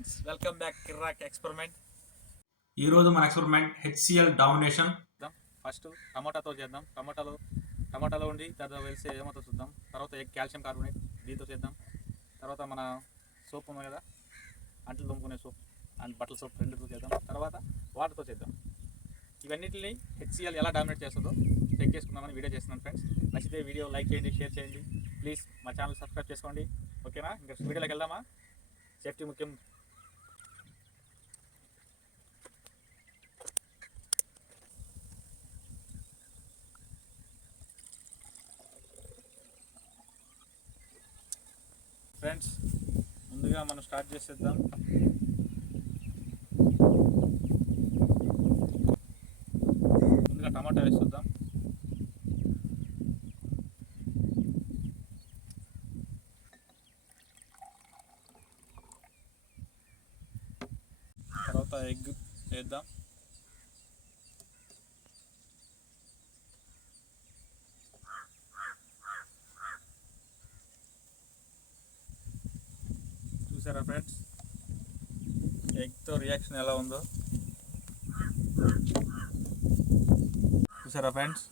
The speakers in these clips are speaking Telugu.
ఫ్రెండ్స్ వెల్కమ్ బ్యాక్ కిర్రాక్ ఎక్స్పెరిమెంట్. ఈరోజు మన ఎక్స్పెరిమెంట్ హెచ్సిఎల్ డామినేషన్. ఫస్ట్ టమాటాతో చేద్దాం. టమాటాలో ఉండి తర్వాత వేస్తే ఏమవుతుందో చూద్దాం. తర్వాత ఎగ్ కాల్షియం కార్బోనేట్ దీంతో చేద్దాం. తర్వాత మన సోప్ ఉంది కదా, అంట్లు తోముకునే సోప్ అండ్ బట్టల సోప్ రెండుతో చేద్దాం. తర్వాత వాటర్తో చేద్దాం. ఇవన్నిటిని హెచ్సిఎల్ ఎలా డామినేట్ చేస్తుందో చెక్ చేసుకుందామని వీడియో చేస్తున్నాను ఫ్రెండ్స్. నచ్చితే వీడియో లైక్ చేయండి, షేర్ చేయండి, ప్లీజ్ మా ఛానల్ సబ్స్క్రైబ్ చేసుకోండి. ఓకేనా? ఇంకా వీడియోలోకి వెళ్దామా? సేఫ్టీ ముఖ్యం. ఫ్రెండ్స్ ముందుగా మనం స్టార్ట్ చేసేద్దాం. ముందుగా టమాటా వేసేద్దాం. తర్వాత ఎగ్ వేద్దాం. చూసారా ఫ్రెండ్స్ ఎగ్తో రియాక్షన్ ఎలా ఉందో? చూసారా ఫ్రెండ్స్,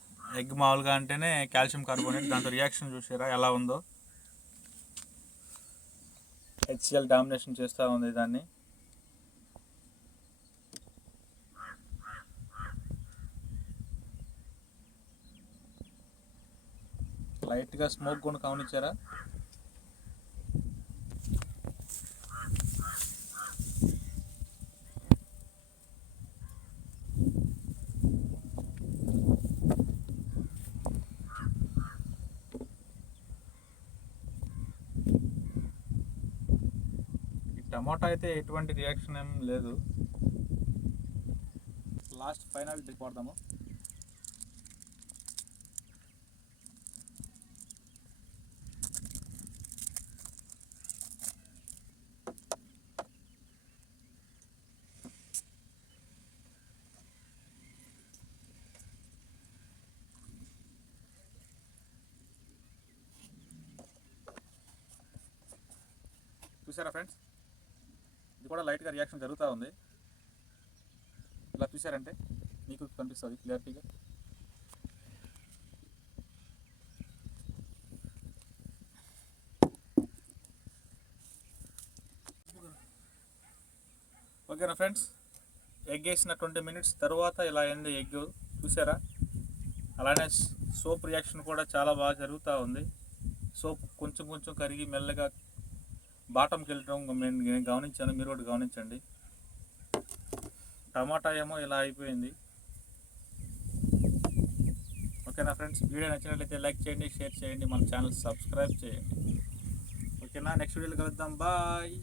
ఎగ్ మామూలుగా అంటేనే కాల్షియం కార్బోనేట్, దాంతో రియాక్షన్ చూసారా ఎలా ఉందో? హెచ్సిఎల్ డామినేషన్ చేస్తూ ఉంది దాన్ని. లైట్గా స్మోక్ కూడా గమనించారా? టమాటా అయితే ఎటువంటి రియాక్షన్ ఏం లేదు. లాస్ట్ ఫైనల్ డ్రిప్ వాడదాము. చూసారా ఫ్రెండ్స్, ఇది కూడా లైట్గా రియాక్షన్ జరుగుతూ ఉంది. ఇలా చూసారంటే మీకు కనిపిస్తుంది క్లియర్టీగా. ఓకేనా ఫ్రెండ్స్, ఎగ్ వేసిన 20 minutes తర్వాత ఇలా అయింది ఎగ్. చూసారా? అలానే సోప్ రియాక్షన్ కూడా చాలా బాగా జరుగుతూ ఉంది. సోప్ కొంచెం కొంచెం కరిగి మెల్లగా బాటంకి వెళ్ళడం నేను గమనించాను, మీరు కూడా గమనించండి. టమాటా ఏమో ఇలా అయిపోయింది. ఓకేనా ఫ్రెండ్స్, వీడియో నచ్చినట్లయితే లైక్ చేయండి, షేర్ చేయండి, మన ఛానల్ సబ్స్క్రైబ్ చేయండి. ఓకేనా? నెక్స్ట్ వీడియోలో కలుద్దాం. బాయ్.